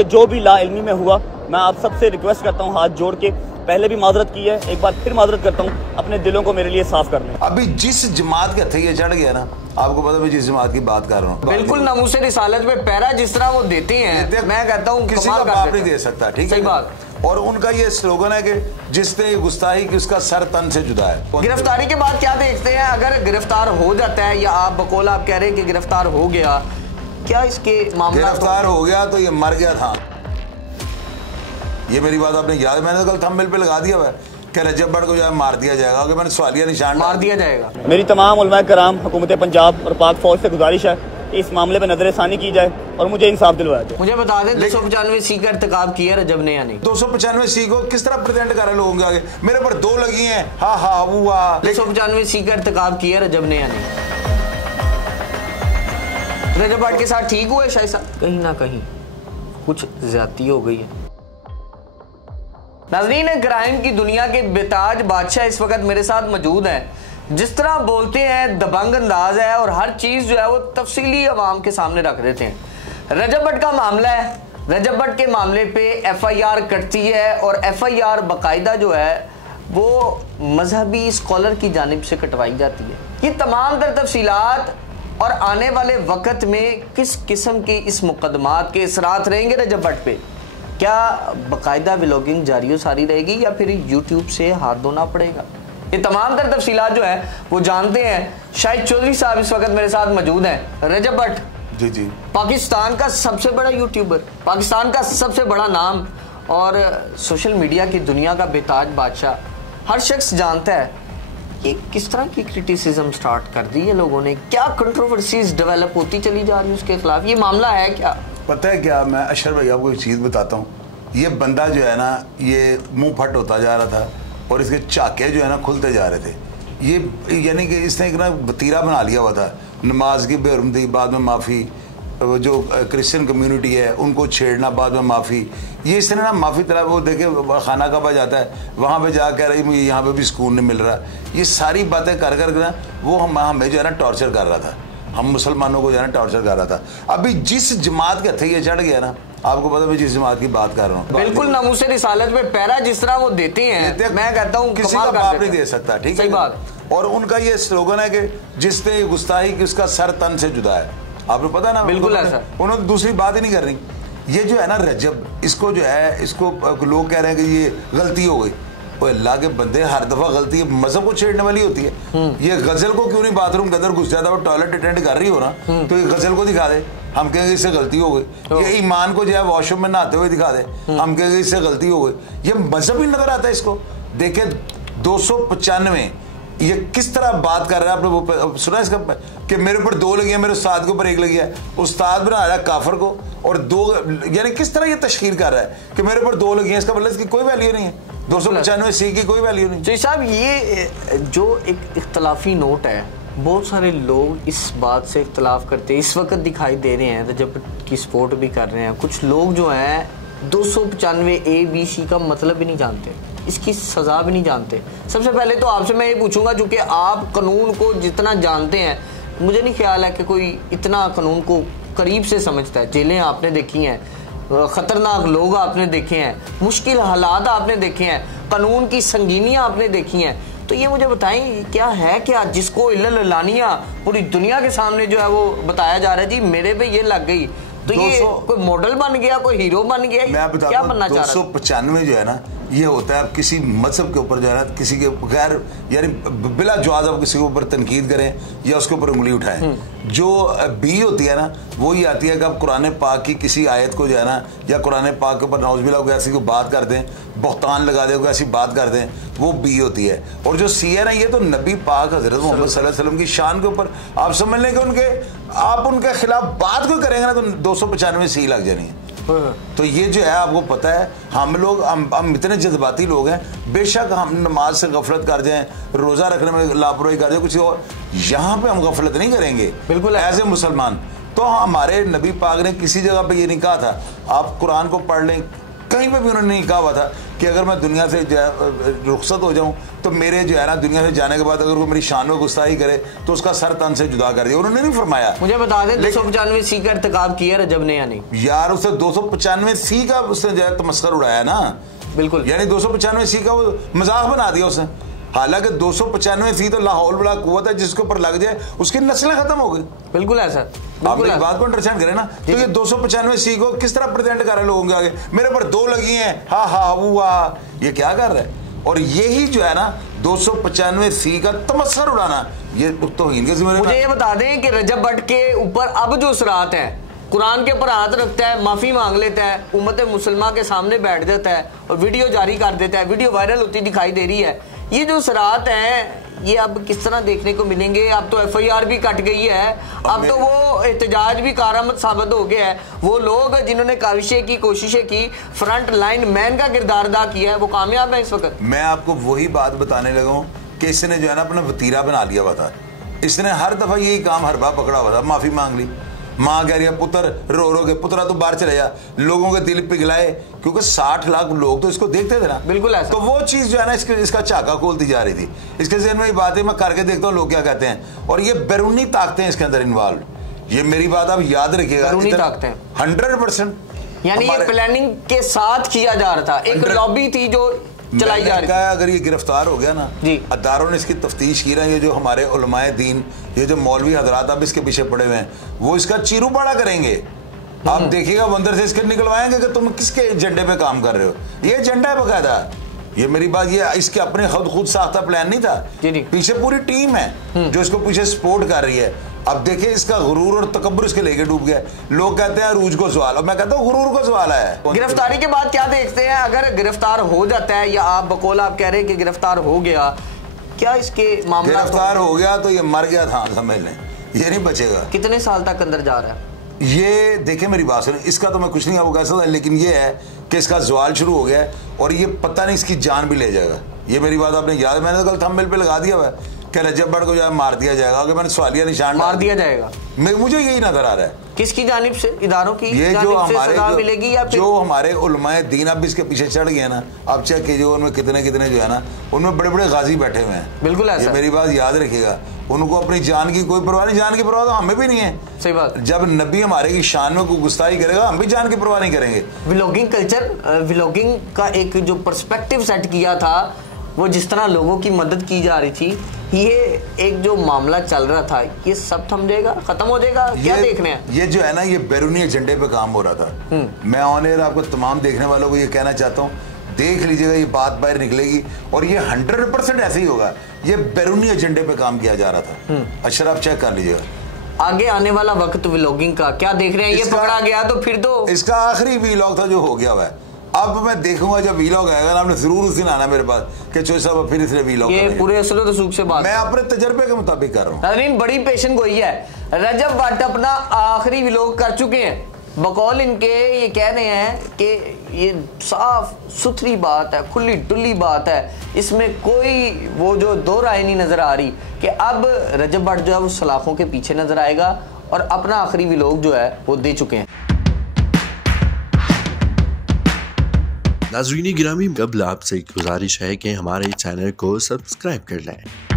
मुझसे जो भी लाइल्मी में हुआ, मैं आप सबसे रिक्वेस्ट करता हूँ हाथ जोड़ के, पहले भी माजरत की है, एक बार फिर माजरत करता हूँ, अपने दिलों को मेरे लिए साफ कर लें। अभी जिस जमात के हथे ये चढ़ गया ना, आपको पता है जिस जमात की बात कर रहा हूँ, बिल्कुल नमूसे रिसालत में पैरा जिस तरह वो देते हैं, मैं कहता हूँ किसी का बाप नहीं दे सकता। ठीक है, सही बात। और उनका ये स्लोगन है कि जिसने गुस्ताखी की उसका सर तन से जुदा है। गिरफ्तारी के बाद क्या देखते हैं, अगर गिरफ्तार हो जाता है या आप बकौल आप कह रहे हैं कि गिरफ्तार हो गया, क्या इसके मामला गिरफ्तार हो गया तो ये मर गया था। ये मेरी बात आपने याद, मैंने तो कल थंबनेल पे लगा दिया हुआ कि रजब भट्ट को जो है मार दिया जाएगा, अगर मैंने सवालिया निशान मार दिया जाएगा। मेरी तमाम उलमा कराम, हुकूमत पंजाब और पाक फौज से गुजारिश है कि इस मामले पर नजरसानी की जाए और मुझे इंसाफ दिलवाया जाए। मुझे बता दें 295 का इर्तिकाब किया रजब ने या नहीं? 295 को किस तरह प्रेजेंट कर रहे लोगों के आगे, मेरे पर 2 लगी हैं, हाँ हाँ हुआ। 295 का इर्तिकाब किया रजब ने या नहीं? रजब भट्ट के साथ ठीक हुआ है शायद साहब? कहीं ना कहीं कुछ ज्यादती हो गई है। नाज़रीन, क्राइम की दुनिया के बेताज बादशाह इस वक्त मेरे साथ मौजूद हैं। जिस तरह बोलते हैं दबंग अंदाज है और हर चीज जो है वो तफसीली अवाम के सामने रख देते हैं। रजब भट्ट का मामला है, रजब भट्ट के मामले पे FIR कटती है और FIR बाकायदा जो है वो मजहबी स्कॉलर की जानिब से कटवाई जाती है। ये तमाम तर तफसीलात और आने वाले वक्त में किस किस्म के इस मुकदमात के असरात रहेंगे रजब भट्ट पे, क्या बाकायदा व्लॉगिंग जारी सारी रहेगी या फिर यूट्यूब से हाथ धोना पड़ेगा, ये तमाम तर तफसीलात जो है वो जानते हैं। शाहिद चौधरी साहब इस वक्त मेरे साथ मौजूद हैं। रजब भट्ट जी जी, पाकिस्तान का सबसे बड़ा यूट्यूबर, पाकिस्तान का सबसे बड़ा नाम और सोशल मीडिया की दुनिया का बेताज बादशाह, हर शख्स जानता है। ये किस तरह की क्रिटिसिज्म स्टार्ट कर दी है लोगों ने, क्या कंट्रोवर्सीज डेवलप होती चली जा रही है उसके खिलाफ, ये मामला है क्या? पता है क्या, मैं अशर भाई आपको एक चीज़ बताता हूँ। ये बंदा जो है ना, ये मुंह फट होता जा रहा था और इसके चाके जो है ना खुलते जा रहे थे। ये यानी कि इसने एक ना वतीरा बना लिया हुआ था, नमाज की बेहरमती, बाद में माफ़ी, जो क्रिश्चियन कम्युनिटी है उनको छेड़ना, बाद में माफ़ी। ये इसने ना माफ़ी तरह वो देखे खाना कबा जाता है, वहाँ पे जा कह रही मुझे यहाँ पे भी सुकून नहीं मिल रहा। ये सारी बातें कर कर ना वो हमें जो है ना टॉर्चर कर रहा था, हम मुसलमानों को जो है ना टॉर्चर कर रहा था। अभी जिस जमात के हथे ये चढ़ गया ना, आपको पता है जिस जमात की बात कर रहा हूँ, बिल्कुल नमूसे रिसालत में पैरा जिस तरह वो देते हैं, मैं कहता हूँ किसी का बाप नहीं दे सकता। ठीक है, सही बात। और उनका ये स्लोगन है कि जिसने गुस्ताखी की उसका सर तन से जुदा है। आपको पता ना, बिल्कुल ऐसा। उन्होंने दूसरी बात ही नहीं कर रही। ये जो है ना रजब, इसको जो है, इसको लोग कह रहे हैं कि ये गलती हो गई। अल्लाह के बंदे, हर दफा गलती मजहब को छेड़ने वाली होती है। ये गजल को क्यों नहीं बाथरूम के अंदर घुस जाता, वो टॉयलेट अटेंड कर रही हो ना, तो ये गजल को दिखा दे, हम कहेंगे इससे गलती हो गई। ये ईमान को जो है वॉशरूम में नहाते हुए दिखा दे, हम कहेंगे इससे गलती हो गई। ये मजहब ही नजर आता है इसको। देखे 295 ये किस तरह बात कर रहा है, आपने वो सुना इसका कि मेरे ऊपर 2 लगी है, मेरे उस्ताद के ऊपर 1 लगी है। उस्ताद बना रहा है काफर को और 2, यानी किस तरह ये तशकीर कर रहा है कि मेरे ऊपर 2 लगी है, इसका मतलब इसकी कोई वैल्यू नहीं है। 295 की कोई वैल्यू नहीं। जी साहब, ये जो एक इख्तलाफी नोट है, बहुत सारे लोग इस बात से इख्तलाफ करते हैं, इस वक्त दिखाई दे रहे हैं, रजब की सपोर्ट भी कर रहे हैं। कुछ लोग जो हैं 295 ABC का मतलब भी नहीं जानते, इसकी सजा भी नहीं जानते। सबसे पहले तो आपसे मैं ये पूछूंगा, चूंकि आप कानून को जितना जानते हैं, मुझे नहीं ख्याल है कि कोई इतना कानून को करीब से समझता है। जेलें आपने देखी हैं, खतरनाक लोग आपने देखे हैं, मुश्किल हालात आपने देखे हैं, कानून की संगीनियां आपने देखी हैं। तो ये मुझे बताएं, क्या है क्या जिसको इल्लानिया पूरी दुनिया के सामने जो है वो बताया जा रहा है, जी मेरे पे ये लग गई, तो ये कोई मॉडल बन गया, कोई हीरो बन गया, क्या बनना चाह रहा है? 295 जो है ना, ये होता है किसी मजहब के ऊपर जो है ना, किसी के गैर यानी बिला जवाब आप किसी के ऊपर तनकीद करें या उसके ऊपर उंगली उठाएं। जो बी होती है ना, वो ये आती है कि आप कुरान पाक की किसी आयत को जो है ना, या कुरान पाक के ऊपर नाउज़ुबिल्लाह को ऐसी कोई बात कर दें, बख्तान लगा दें, ऐसी बात कर दें, वो बी होती है। और जो सी है ना, ये तो नबी पाक हजरत मोहम्मद सल्लल्लाहु अलैहि वसल्लम की शान के ऊपर आप समझ लें कि आप उनके खिलाफ बात कोई करेंगे ना तो 295 सी लग जानी है। तो ये जो है आपको पता है, हम लोग हम इतने जज्बाती लोग हैं, बेशक हम नमाज से गफलत कर जाएं, रोज़ा रखने में लापरवाही कर जाए, कुछ और, यहाँ पे हम गफलत नहीं करेंगे बिल्कुल एज ए मुसलमान। तो हमारे नबी पाक ने किसी जगह पे ये नहीं कहा था आप कुरान को पढ़ लें, कहीं पे भी उन्होंने नहीं कहा हुआ था कि अगर मैं दुनिया से रुखसत हो जाऊं तो मेरे जो है ना दुनिया से जाने के बाद अगर वो मेरी शान में गुस्ताखी करे तो उसका सर तन से जुदा कर दिया, उन्होंने नहीं फरमाया। मुझे बता दें 295C का इर्तिकाब किया रजब ने या नहीं? यार उसने 295C का उसने जो है तमस्कर उड़ाया ना, बिल्कुल, यानी 295C का वो मजाक बना दिया उसने। हालांकि 295C तो लाहौल बड़ा कुव्वत है, जिसके ऊपर लग जाए उसकी नस्लें खत्म हो गई। बिल्कुल ऐसा, आप मेरी बात को अंडरस्टैंड करें ना। तो ये 295C को किस तरह प्रेजेंट कर रहे हैं लोगों के आगे, मेरे पर 2 लगी हैं, हा हा हुआ, ये क्या कर रहा है? और यही जो है ना 295C का तमस्सर उड़ाना, ये तौहीन के जिम्मेदार। मुझे ये बता दें कि रजब भट्ट के ऊपर अब जो असरात है, कुरान के ऊपर हाथ रखता है, माफी मांग लेता है, उम्मत मुसलमान के सामने बैठ जाता है और वीडियो जारी कर देता है, वीडियो वायरल होती दिखाई दे रही है। ये जो असरात हैं ये अब किस तरह देखने को मिलेंगे? अब तो FIR भी कट गई है, अब तो वो एहतजाज भी कारामद साबित हो गया है। वो लोग जिन्होंने काविशें की, कोशिशें की, फ्रंट लाइन मैन का किरदार अदा किया है, वो कामयाब है इस वक्त। मैं आपको वही बात बताने लगा हूँ कि इसने जो है ना अपना वतीरा बना लिया हुआ था। इसने हर दफा यही काम हर बार पकड़ा हुआ था, माफी मांग ली, माँ कह रही है पुत्र रो रो के, पुत्रा तो बाहर चले जा, लोगों के दिल पिघलाए, क्योंकि 60 लाख लोग तो इसको देखते थे ना। बिल्कुल ऐसा। तो वो चीज जो है ना इसका चाका खोलती जा रही थी। इसके ज़हन में ये बात है, मैं करके देखता हूँ लोग क्या कहते हैं, और ये बैरूनी ताकतें इसके अंदर इन्वॉल्व। ये मेरी बात आप याद रखिएगा, 100%। यानी ये प्लानिंग के साथ किया जा रहा था, एक लॉबी थी जो चलाई जा रही थी। अगर ये गिरफ्तार हो गया ना, अदारों ने इसकी तफ्तीश की ना, ये जो हमारे उलमाए दीन, ये जो मौलवी हजरात अब इसके पीछे पड़े हुए हैं, वो इसका चीरू पाड़ा करेंगे। आप देखिएगा बंदर से इसके निकलवाएंगे कि तुम किसके एजेंडे पे काम कर रहे हो। ये एजेंडा है बकायदा, ये मेरी बात, ये इसके अपने खुद साख्ता प्लान नहीं था, पीछे पूरी टीम है जो इसको पीछे सपोर्ट कर रही है। अब देखिए इसका गुरूर और तकब्बुर इसके लेके डूब गया। लोग कहते हैं अरूज को सवाल, और मैं कहता हूँ गुरूर को सवाल है। गिरफ्तारी के बाद क्या देखते हैं? अगर गिरफ्तार हो जाता है, या आप बकौल आप कह रहे हैं कि गिरफ्तार हो गया, क्या इसके मामला गिरफ्तार हो गया तो ये मर गया था, समझ लें, ये नहीं बचेगा। कितने साल तक अंदर जा रहा है ये? देखिए मेरी बात सुनिए, इसका तो मैं कुछ नहीं आपको कह सकता, लेकिन ये है कि इसका सवाल शुरू हो गया है और ये पता नहीं इसकी जान भी ले जाएगा। ये मेरी बात आपने याद, मैंने तो कल थंबनेल पे लगा दिया हुआ है कि रजब भट्ट को जो है मार दिया जाएगा। अगर मैंने सवालिया निशान मार दिया जाएगा, मुझे यही नजर आ रहा है। किसकी जानिब से? इदारों की? ये जो हमारे मिलेगी या जो हमारे उलमाए दीन अब इसके पीछे चढ़ गए ना, आप चेक कीजिए उनमें कितने जो है ना, उनमें बड़े बड़े गाजी बैठे हुए हैं। बिल्कुल ऐसा। मेरी बात याद रखिएगा, उनको अपनी जान की कोई परवाह नहीं। जान की परवाह तो हमें भी नहीं है। सही बात। जब नबी हमारे की शान में कोई गुस्ताखी करेगा, हम भी जान की परवाह नहीं करेंगे। व्लॉगिंग कल्चर, व्लॉगिंग का एक जो पर्सपेक्टिव सेट किया था, वो जिस तरह लोगों की मदद की जा रही थी, ये एक जो मामला चल रहा था, ये सब थम जाएगा, खत्म हो जाएगा? क्या देखने हैं? ये जो है ना, ये बैरूनी एजेंडे पे काम हो रहा था। मैं ऑन एयर आपको तमाम देखने वालों को ये कहना चाहता हूँ, देख लीजिएगा, ये बात बाहर निकलेगी और ये 100% ऐसे ही होगा। ये बैरूनी एजेंडे पे काम किया जा रहा था। अच्छा आप चेक कर लीजिएगा। आगे आने वाला वक्त व्लॉगिंग का क्या देख रहे हैं? ये पकड़ा गया तो फिर तो इसका आखिरी व्लॉग था जो हो गया हुआ है। अब मैं देखूंगा जब व्लॉग आएगा ना, आपने जरूर उस दिन आना मेरे पास कि चोई साहब फिर इसने व्लॉग। ये पूरे असर रसूख से बात मैं अपने तजर्बे के मुताबिक कर रहा हूँ। नाज़रीन, बड़ी पेशन गोई है। रजब भट्ट अपना आखिरी व्लॉग कर चुके हैं। बकौल इनके ये कह रहे हैं कि ये साफ सुथरी बात है, खुली डुली बात है, इसमें कोई वो जो दो राय नहीं नजर आ रही कि अब रजब भट्ट जो है वो सलाखों के पीछे नजर आएगा और अपना आखिरी व्लॉग जो है वो दे चुके हैं। नाज़रीन गिरामी, कबल आपसे एक गुजारिश है कि हमारे चैनल को सब्सक्राइब कर लें।